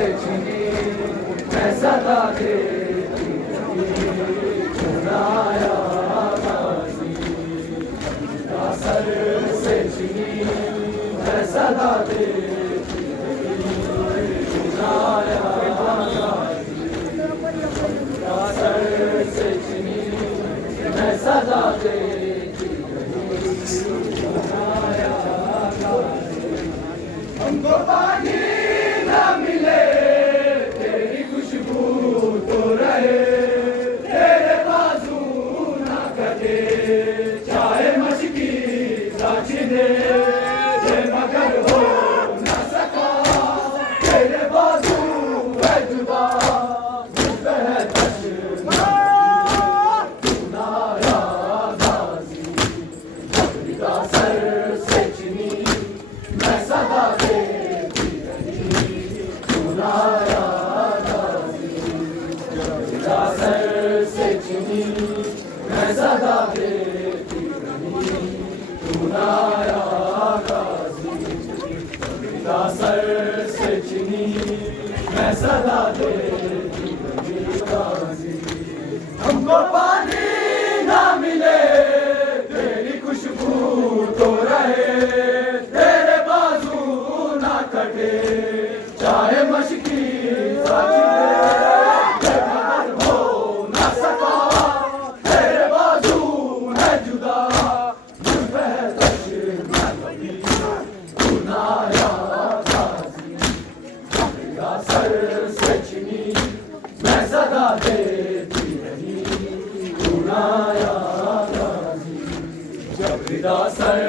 से छिनी मैं सदा देती चुराया गाजी सर से छिनी मैं सदा देती चुराया गाजी सर से छिनी मैं सदा देती चुराया गाजी हमको पानी न मिले तेरी खुशबू तो रहे तेरे बाजू न कटे चाहे मशकी साचिने मगर हो न सका तेरे बाजू है जुदा मुझ है तशना चुनाया गाजी का सर से चिनी मैं सदा देती रही चुनाया गाजी का सर से चिनी मैं सदा देती रही चुनाया गाजी का सर से चिनी मैं सदा देती रही गाजी हमको पानी ना मिले तेरी खुशबू तो रहे तेरे बाजू ना कटे चाहे मशकी साचिने मगर हो ना सका तेरे बाजू है जुदा मुझ पे है तशना कभी चुनाया गाजी का सर से छिनी मैं सदा देती रही चुनाया गाजी जब सर